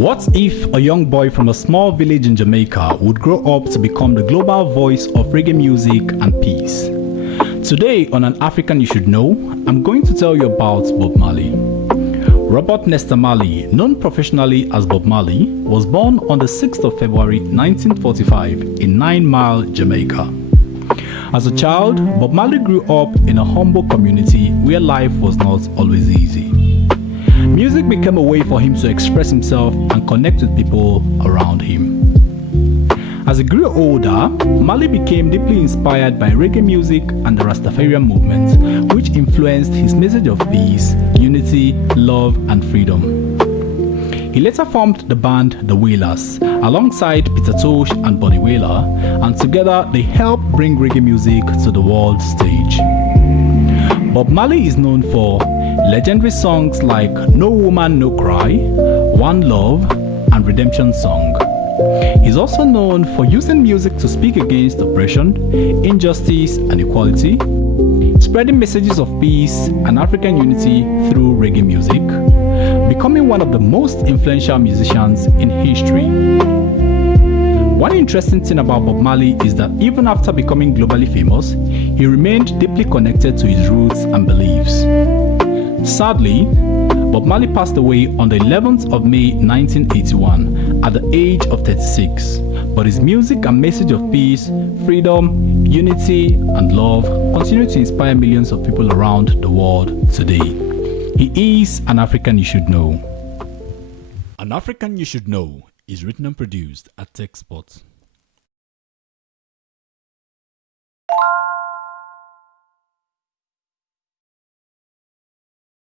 What if a young boy from a small village in Jamaica would grow up to become the global voice of reggae music and peace? Today on An African You Should Know, I'm going to tell you about Bob Marley. Robert Nesta Marley, known professionally as Bob Marley, was born on the 6th of February 1945 in 9 Mile, Jamaica. As a child, Bob Marley grew up in a humble community where life was not always easy. Music became a way for him to express himself and connect with people around him. As he grew older, Marley became deeply inspired by reggae music and the Rastafarian movement, which influenced his message of peace, unity, love, and freedom. He later formed the band The Wailers alongside Peter Tosh and Buddy Wailer, and together they helped bring reggae music to the world stage. Bob Marley is known for legendary songs like No Woman No Cry, One Love, and Redemption Song. He's also known for using music to speak against oppression, injustice, and equality, spreading messages of peace and African unity through reggae music, becoming one of the most influential musicians in history. One interesting thing about Bob Marley is that even after becoming globally famous, he remained deeply connected to his roots and beliefs. Sadly, Bob Marley passed away on the 11th of May 1981 at the age of 36, but his music and message of peace, freedom, unity, and love continue to inspire millions of people around the world today. He is an African you should know. An African You Should Know is written and produced at TechSpot.